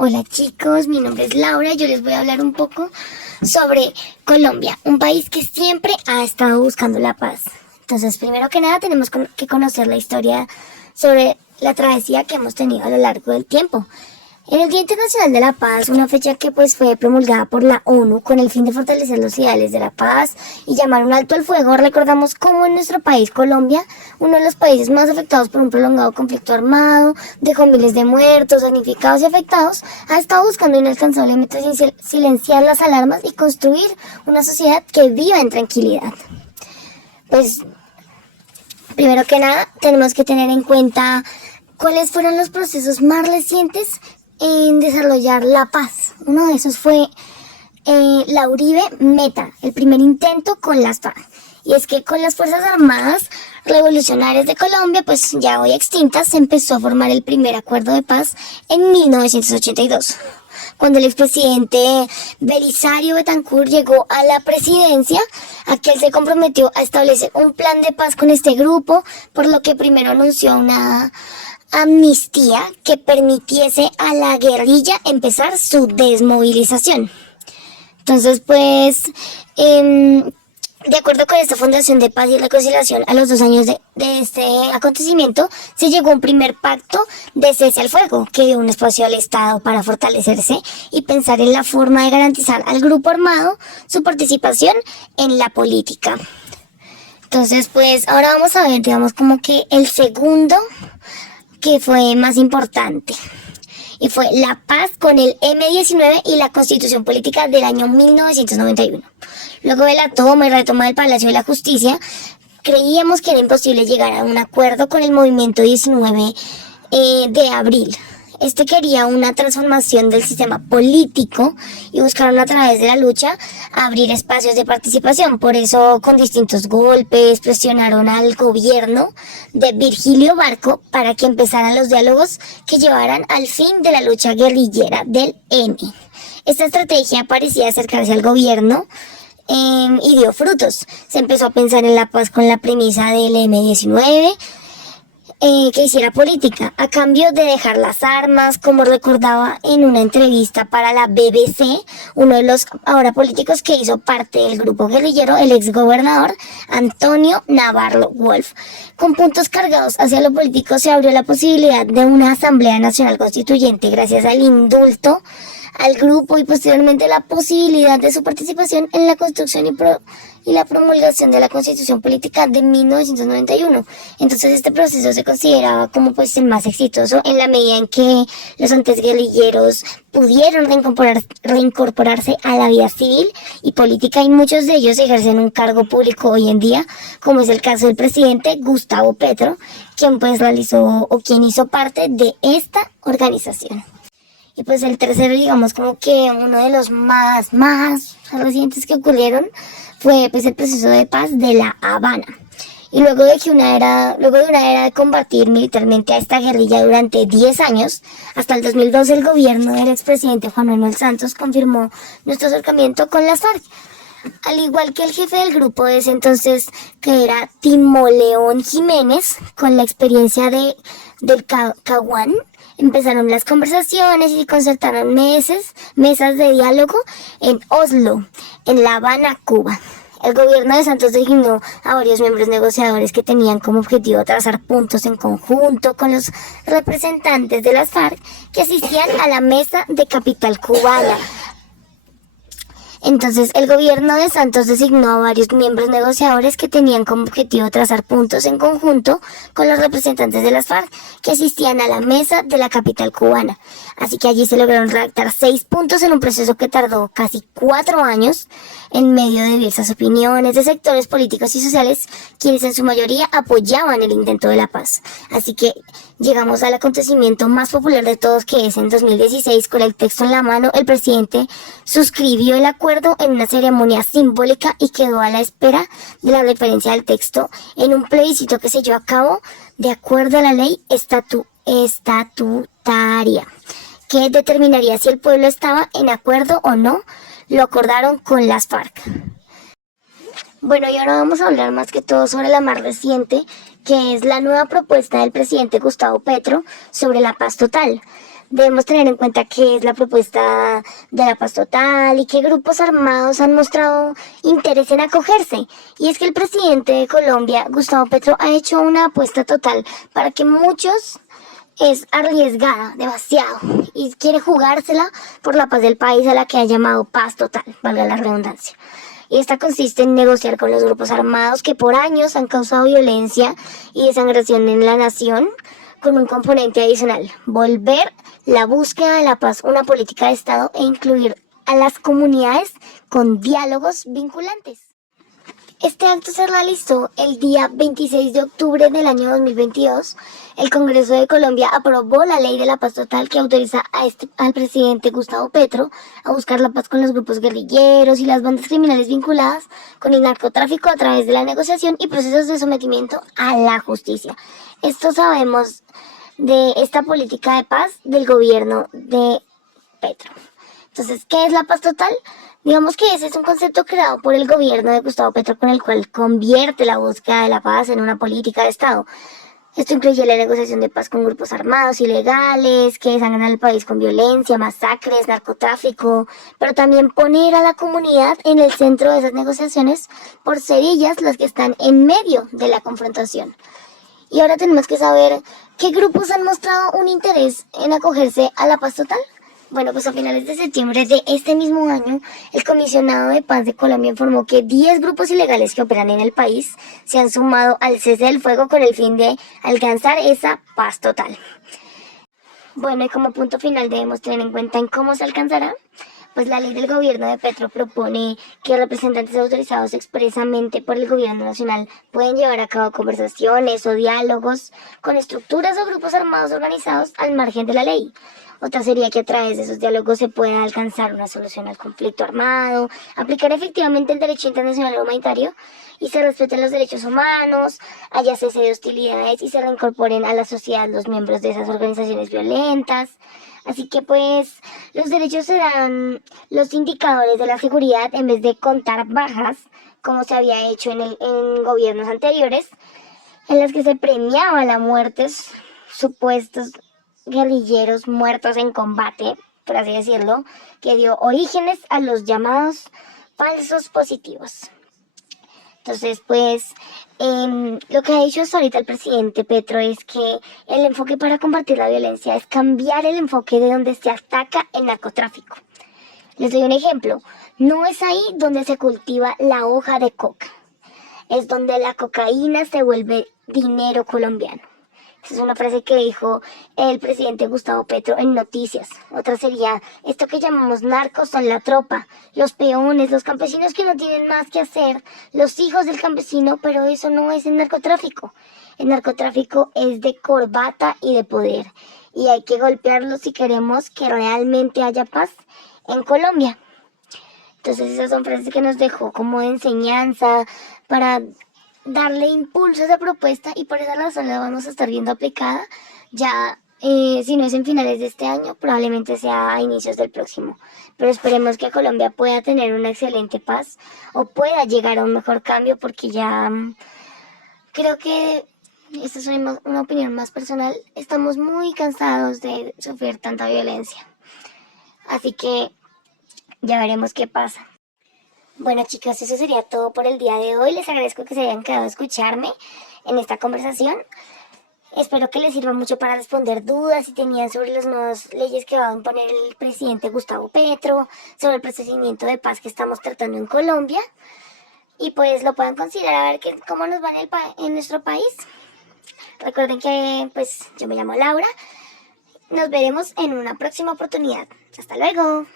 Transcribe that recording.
Hola chicos, mi nombre es Laura y yo les voy a hablar un poco sobre Colombia, un país que siempre ha estado buscando la paz. Entonces, primero que nada tenemos que conocer la historia sobre la travesía que hemos tenido a lo largo del tiempo. En el Día Internacional de la Paz, una fecha que fue promulgada por la ONU con el fin de fortalecer los ideales de la paz y llamar un alto al fuego, recordamos cómo en nuestro país, Colombia, uno de los países más afectados por un prolongado conflicto armado, dejó miles de muertos, damnificados y afectados, ha estestado buscando inalcanzablemente silenciar las alarmas y construir una sociedad que viva en tranquilidad. Pues, primero que nada, tenemos que tener en cuenta cuáles fueron los procesos más recientes en desarrollar la paz. Uno de esos fue la Uribe Meta, el primer intento con las FARC. Y es que con las Fuerzas Armadas Revolucionarias de Colombia, pues ya hoy extintas, se empezó a formar el primer acuerdo de paz en 1982. Cuando el expresidente Belisario Betancur llegó a la presidencia, aquel se comprometió a establecer un plan de paz con este grupo, por lo que primero anunció una amnistía que permitiese a la guerrilla empezar su desmovilización. Entonces, pues, de acuerdo con esta Fundación de Paz y Reconciliación, a los 2 años de este acontecimiento, se llegó a un primer pacto de cese al fuego, que dio un espacio al Estado para fortalecerse y pensar en la forma de garantizar al grupo armado su participación en la política. Entonces, pues, ahora vamos a ver, digamos, como que el segundo que fue más importante, y fue la paz con el M-19 y la Constitución Política del año 1991. Luego de la toma y retoma del Palacio de la Justicia, creíamos que era imposible llegar a un acuerdo con el movimiento 19 de abril. Este quería una transformación del sistema político y buscaron a través de la lucha abrir espacios de participación. Por eso, con distintos golpes, presionaron al gobierno de Virgilio Barco para que empezaran los diálogos que llevaran al fin de la lucha guerrillera del M. Esta estrategia parecía acercarse al gobierno y dio frutos. Se empezó a pensar en la paz con la premisa del M-19, que hiciera política, a cambio de dejar las armas, como recordaba en una entrevista para la BBC, uno de los ahora políticos que hizo parte del grupo guerrillero, el exgobernador Antonio Navarro Wolf. Con puntos cargados hacia lo político, se abrió la posibilidad de una Asamblea Nacional Constituyente gracias al indulto al grupo y posteriormente la posibilidad de su participación en la construcción y la promulgación de la Constitución Política de 1991. Entonces este proceso se consideraba como pues el más exitoso en la medida en que los antes guerrilleros pudieron reincorporarse a la vida civil y política, y muchos de ellos ejercen un cargo público hoy en día, como es el caso del presidente Gustavo Petro, quien pues quien hizo parte de esta organización. Y pues el tercero, digamos, como que uno de los más recientes que ocurrieron fue pues el proceso de paz de La Habana. Y luego de una era de combatir militarmente a esta guerrilla durante 10 años, hasta el 2012 el gobierno del expresidente Juan Manuel Santos confirmó nuestro acercamiento con las FARC. Al igual que el jefe del grupo de ese entonces, que era Timoleón Jiménez, con la experiencia del Caguán, empezaron las conversaciones y concertaron mesas de diálogo en Oslo, en La Habana, Cuba. El gobierno de Santos designó a varios miembros negociadores que tenían como objetivo trazar puntos en conjunto con los representantes de las FARC que asistían a la mesa de capital cubana. Entonces, el gobierno de Santos designó a varios miembros negociadores que tenían como objetivo trazar puntos en conjunto con los representantes de las FARC que asistían a la mesa de la capital cubana. Así que allí se lograron redactar 6 puntos en un proceso que tardó casi 4 años, en medio de diversas opiniones de sectores políticos y sociales, quienes en su mayoría apoyaban el intento de la paz. Así que llegamos al acontecimiento más popular de todos, que es en 2016, con el texto en la mano, el presidente suscribió el acuerdo en una ceremonia simbólica y quedó a la espera de la referencia del texto en un plebiscito que se llevó a cabo de acuerdo a la ley estatutaria, que determinaría si el pueblo estaba en acuerdo o no. Lo acordaron con las FARC. Bueno, y ahora vamos a hablar más que todo sobre la más reciente, que es la nueva propuesta del presidente Gustavo Petro sobre la paz total. Debemos tener en cuenta que es la propuesta de la paz total y que grupos armados han mostrado interés en acogerse. Y es que el presidente de Colombia, Gustavo Petro, ha hecho una apuesta total para que muchos es arriesgada, demasiado, y quiere jugársela por la paz del país a la que ha llamado paz total, valga la redundancia. Y esta consiste en negociar con los grupos armados que por años han causado violencia y desangración en la nación, con un componente adicional: volver la búsqueda de la paz una política de Estado e incluir a las comunidades con diálogos vinculantes. Este acto se realizó el día 26 de octubre del año 2022. El Congreso de Colombia aprobó la Ley de la Paz Total, que autoriza al presidente Gustavo Petro a buscar la paz con los grupos guerrilleros y las bandas criminales vinculadas con el narcotráfico a través de la negociación y procesos de sometimiento a la justicia. Esto sabemos de esta política de paz del gobierno de Petro. Entonces, ¿qué es la paz total? Digamos que ese es un concepto creado por el gobierno de Gustavo Petro, con el cual convierte la búsqueda de la paz en una política de Estado. Esto incluye la negociación de paz con grupos armados ilegales que desangran al país con violencia, masacres, narcotráfico, pero también poner a la comunidad en el centro de esas negociaciones, por ser ellas las que están en medio de la confrontación. Y ahora tenemos que saber qué grupos han mostrado un interés en acogerse a la paz total. Bueno, pues a finales de septiembre de este mismo año, el Comisionado de Paz de Colombia informó que 10 grupos ilegales que operan en el país se han sumado al cese del fuego con el fin de alcanzar esa paz total. Bueno, y como punto final debemos tener en cuenta en cómo se alcanzará. Pues la ley del gobierno de Petro propone que representantes autorizados expresamente por el gobierno nacional pueden llevar a cabo conversaciones o diálogos con estructuras o grupos armados organizados al margen de la ley. Otra sería que a través de esos diálogos se pueda alcanzar una solución al conflicto armado, aplicar efectivamente el derecho internacional humanitario y se respeten los derechos humanos, haya cese de hostilidades y se reincorporen a la sociedad los miembros de esas organizaciones violentas. Así que pues los derechos serán los indicadores de la seguridad en vez de contar bajas, como se había hecho en gobiernos anteriores, en las que se premiaba la muerte, supuestos guerrilleros muertos en combate, por así decirlo, que dio orígenes a los llamados falsos positivos. Entonces, pues, lo que ha dicho hasta ahorita el presidente Petro es que el enfoque para combatir la violencia es cambiar el enfoque de donde se ataca el narcotráfico. Les doy un ejemplo. No es ahí donde se cultiva la hoja de coca. Es donde la cocaína se vuelve dinero colombiano. Esa es una frase que dijo el presidente Gustavo Petro en Noticias. Otra sería: esto que llamamos narcos son la tropa, los peones, los campesinos que no tienen más que hacer, los hijos del campesino, pero eso no es el narcotráfico. El narcotráfico es de corbata y de poder, y hay que golpearlo si queremos que realmente haya paz en Colombia. Entonces esas son frases que nos dejó como de enseñanza para darle impulso a esa propuesta, y por esa razón la vamos a estar viendo aplicada ya, si no es en finales de este año, probablemente sea a inicios del próximo. Pero esperemos que Colombia pueda tener una excelente paz o pueda llegar a un mejor cambio, porque ya creo que esta es una opinión más personal. Estamos muy cansados de sufrir tanta violencia. Así que ya veremos qué pasa. Bueno, chicos, eso sería todo por el día de hoy. Les agradezco que se hayan quedado a escucharme en esta conversación. Espero que les sirva mucho para responder dudas si tenían sobre las nuevas leyes que va a imponer el presidente Gustavo Petro, sobre el procedimiento de paz que estamos tratando en Colombia. Y pues lo puedan considerar, a ver cómo nos va en nuestro país. Recuerden que pues yo me llamo Laura. Nos veremos en una próxima oportunidad. Hasta luego.